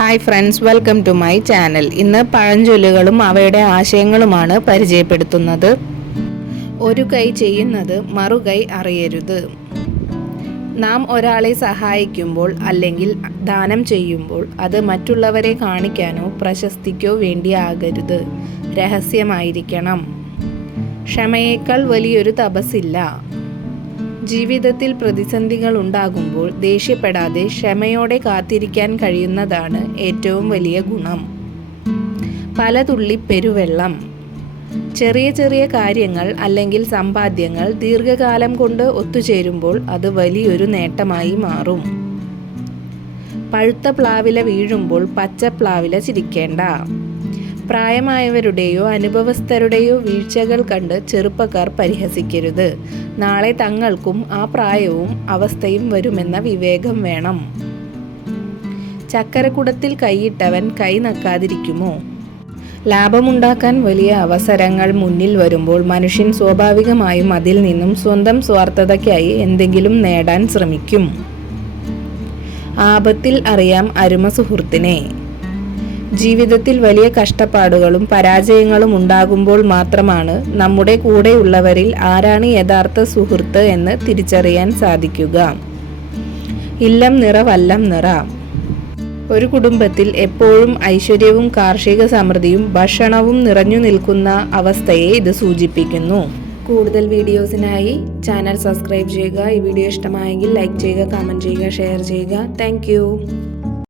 Hi friends, welcome to my channel. ഇന്ന് പഴഞ്ചൊല്ലുകളും അവയുടെ ആശയങ്ങളുമാണ് പരിചയപ്പെടുത്തുന്നത്. ഒരു കൈ ചെയ്യുന്നത് മറുകൈ അറിയരുത്. നാം ഒരാളെ സഹായിക്കുമ്പോൾ അല്ലെങ്കിൽ ദാനം ചെയ്യുമ്പോൾ അത് മറ്റുള്ളവരെ കാണിക്കാനോ പ്രശസ്തിക്കോ വേണ്ടിയാകരുത്, രഹസ്യമായിരിക്കണം. ക്ഷമയേക്കാൾ വലിയൊരു തപസ്സില്ല. ജീവിതത്തിൽ പ്രതിസന്ധികൾ ഉണ്ടാകുമ്പോൾ ദേഷ്യപ്പെടാതെ ക്ഷമയോടെ കാത്തിരിക്കാൻ കഴിയുന്നതാണ് ഏറ്റവും വലിയ ഗുണം. പല തുള്ളി പെരുവെള്ളം. ചെറിയ ചെറിയ കാര്യങ്ങൾ അല്ലെങ്കിൽ സമ്പാദ്യങ്ങൾ ദീർഘകാലം കൊണ്ട് ഒത്തുചേരുമ്പോൾ അത് വലിയൊരു നേട്ടമായി മാറും. പഴുത്ത പ്ലാവില വീഴുമ്പോൾ പച്ച പ്ലാവില ചിരിക്കേണ്ട. പ്രായമായവരുടെയോ അനുഭവസ്ഥരുടെയോ വീഴ്ചകൾ കണ്ട് ചെറുപ്പക്കാർ പരിഹസിക്കരുത്. നാളെ തങ്ങൾക്കും ആ പ്രായവും അവസ്ഥയും വരുമെന്ന വിവേകം വേണം. ചക്കരക്കുടത്തിൽ കൈയിട്ടവൻ കൈ നക്കാതിരിക്കുമോ? ലാഭമുണ്ടാക്കാൻ വലിയ അവസരങ്ങൾ മുന്നിൽ വരുമ്പോൾ മനുഷ്യൻ സ്വാഭാവികമായും അതിൽ നിന്നും സ്വന്തം സ്വാർത്ഥതയ്ക്കായി എന്തെങ്കിലും നേടാൻ ശ്രമിക്കും. ആപത്തിൽ അറിയാം അരുമ സുഹൃത്തിനെ. ജീവിതത്തിൽ വലിയ കഷ്ടപ്പാടുകളും പരാജയങ്ങളും ഉണ്ടാകുമ്പോൾ മാത്രമാണ് നമ്മുടെ കൂടെയുള്ളവരിൽ ആരാണ് യഥാർത്ഥ സുഹൃത്ത് എന്ന് തിരിച്ചറിയാൻ സാധിക്കുക. ഇല്ലം നിറ വല്ലം നിറ. ഒരു കുടുംബത്തിൽ എപ്പോഴും ഐശ്വര്യവും കാർഷിക സമൃദ്ധിയും ഭക്ഷണവും നിറഞ്ഞു നിൽക്കുന്ന അവസ്ഥയെ ഇത് സൂചിപ്പിക്കുന്നു. കൂടുതൽ വീഡിയോസിനായി ചാനൽ സബ്സ്ക്രൈബ് ചെയ്യുക. ഈ വീഡിയോ ഇഷ്ടമായെങ്കിൽ ലൈക്ക് ചെയ്യുക, കമൻറ്റ് ചെയ്യുക, ഷെയർ ചെയ്യുക. താങ്ക്